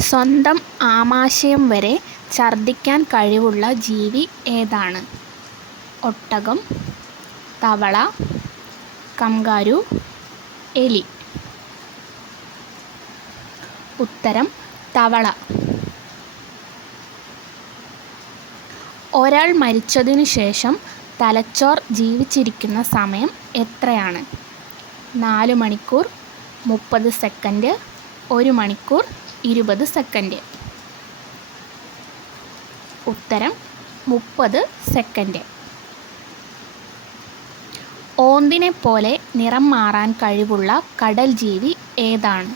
സ്വന്തം ആമാശയം വരെ ഛർദ്ദിക്കാൻ കഴിവുള്ള ജീവി ഏതാണ്? ഒട്ടകം തവള കംഗാരു എലി. ഉത്തരം തവള. ഒരാൾ മരിച്ചതിനു ശേഷം തലച്ചോർ ജീവിച്ചിരിക്കുന്ന സമയം എത്രയാണ്? നാല് മണിക്കൂർ മുപ്പത് സെക്കൻഡ് ഒരു മണിക്കൂർ ഇരുപത് സെക്കൻഡ് ഉത്തരം മുപ്പത് സെക്കൻഡ് ഓന്തിനെ പോലെ നിറം മാറാൻ കഴിവുള്ള കടൽ ജീവി ഏതാണ്?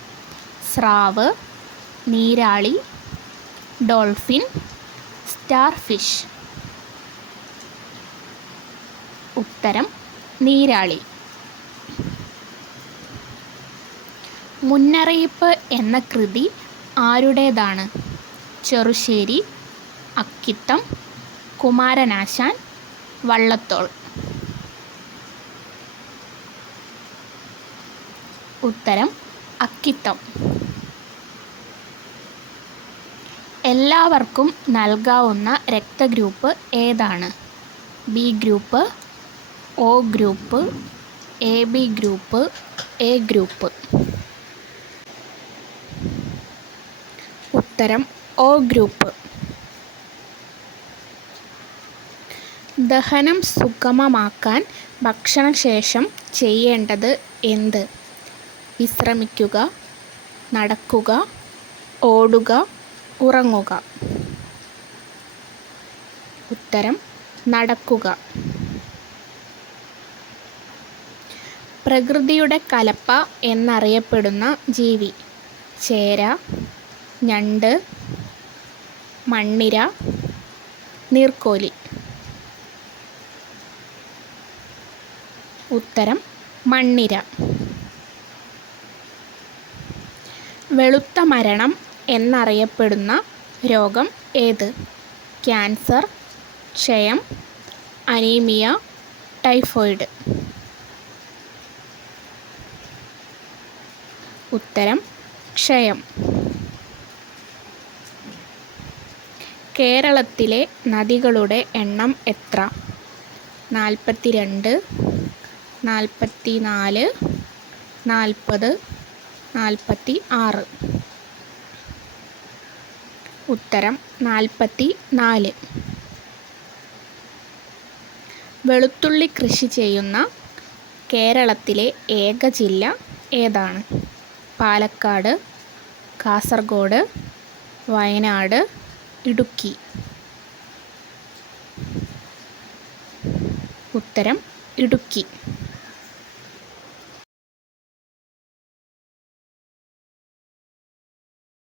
സ്രാവ് നീരാളി ഡോൾഫിൻ സ്റ്റാർ ഫിഷ് ഉത്തരം നീരാളി. മുന്നറിയിപ്പ് എന്ന കൃതി ആരുടേതാണ്? ചെറുശ്ശേരി അക്കിത്തം കുമാരനാശാൻ വള്ളത്തോൾ. ഉത്തരം അക്കിത്തം. എല്ലാവർക്കും നൽകാവുന്ന രക്തഗ്രൂപ്പ് ഏതാണ്? B group O group A B group A group. ഉത്തരം ഒ ഗ്രൂപ്പ് ദഹനം സുഗമമാക്കാൻ ഭക്ഷണശേഷം ചെയ്യേണ്ടത് എന്ത്? വിശ്രമിക്കുക നടക്കുക ഓടുക ഉറങ്ങുക. ഉത്തരം നടക്കുക. പ്രകൃതിയുടെ കലപ്പ എന്നറിയപ്പെടുന്ന ജീവി. ചേര ഞണ്ട് മണ്ണിര നീർക്കോലി. ഉത്തരം മണ്ണിര. വെളുത്ത മരണം എന്നറിയപ്പെടുന്ന രോഗം ഏത്? ക്യാൻസർ ക്ഷയം അനീമിയ ടൈഫോയിഡ്. ഉത്തരം ക്ഷയം. കേരളത്തിലെ നദികളുടെ എണ്ണം എത്ര? നാൽപ്പത്തി രണ്ട് നാൽപ്പത്തി നാല് നാൽപ്പത് നാൽപ്പത്തി ആറ് ഉത്തരം നാൽപ്പത്തി നാല് വെളുത്തുള്ളി കൃഷി ചെയ്യുന്ന കേരളത്തിലെ ഏക ജില്ല ഏതാണ്? പാലക്കാട് കാസർഗോഡ് വയനാട് ഇടുക്കി. ഉത്തരം ഇടുക്കി.